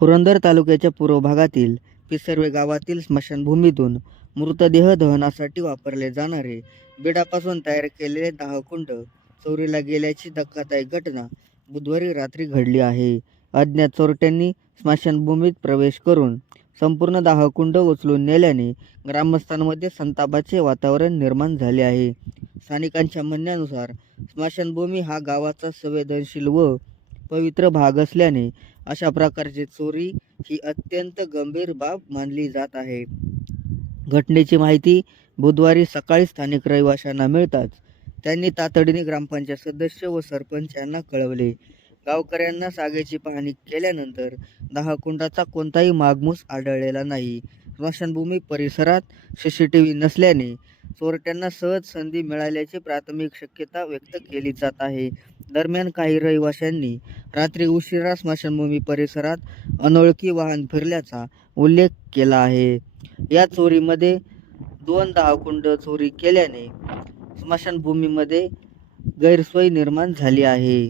पुरंदर तालुक्याच्या पूर्व भागातील पिसर्वे गावातील स्मशानभूमीतून मृतदेह दहनासाठी वापरले जाणारे बिडापासून तयार केलेले दाहकुंड चोरीला गेल्याची धक्कादायक घटना बुधवारी रात्री घडली आहे. अज्ञात चोरट्यांनी स्मशानभूमीत प्रवेश करून संपूर्ण दाहकुंड उचलून नेल्याने ग्रामस्थांमध्ये संतापाचे वातावरण निर्माण झाले आहे. स्थानिकांच्या म्हणण्यानुसार स्मशानभूमी हा गावाचा संवेदनशील व पवित्र भाग असल्याने अशा प्रकारची चोरी ही अत्यंत गंभीर बाब मानली जात आहे. घटनेची माहिती बुधवारी सकाळी स्थानिक रहिवाशांना मिळताच त्यांनी तातडीने ग्रामपंचायत सदस्य व सरपंच यांना कळवले. गावकऱ्यांना जागेची पाहणी केल्यानंतर दाहकुंडाचा कोणताही मागमूस आढळलेला नाही. स्मशानभूमी परिसरात सीसीटीव्ही नसल्याने चोरट्यांना सहज संधी मिळाल्याची प्राथमिक शक्यता व्यक्त केली जात आहे. दरम्यान काही रहिवाशांनी रात्री उशिरा स्मशानभूमी परिसरात अनोळखी वाहन फिरल्याचा उल्लेख केला आहे. या चोरीमध्ये 2 दाहकुंड चोरी केल्याने स्मशानभूमीमध्ये गैरसोय निर्माण झाली आहे.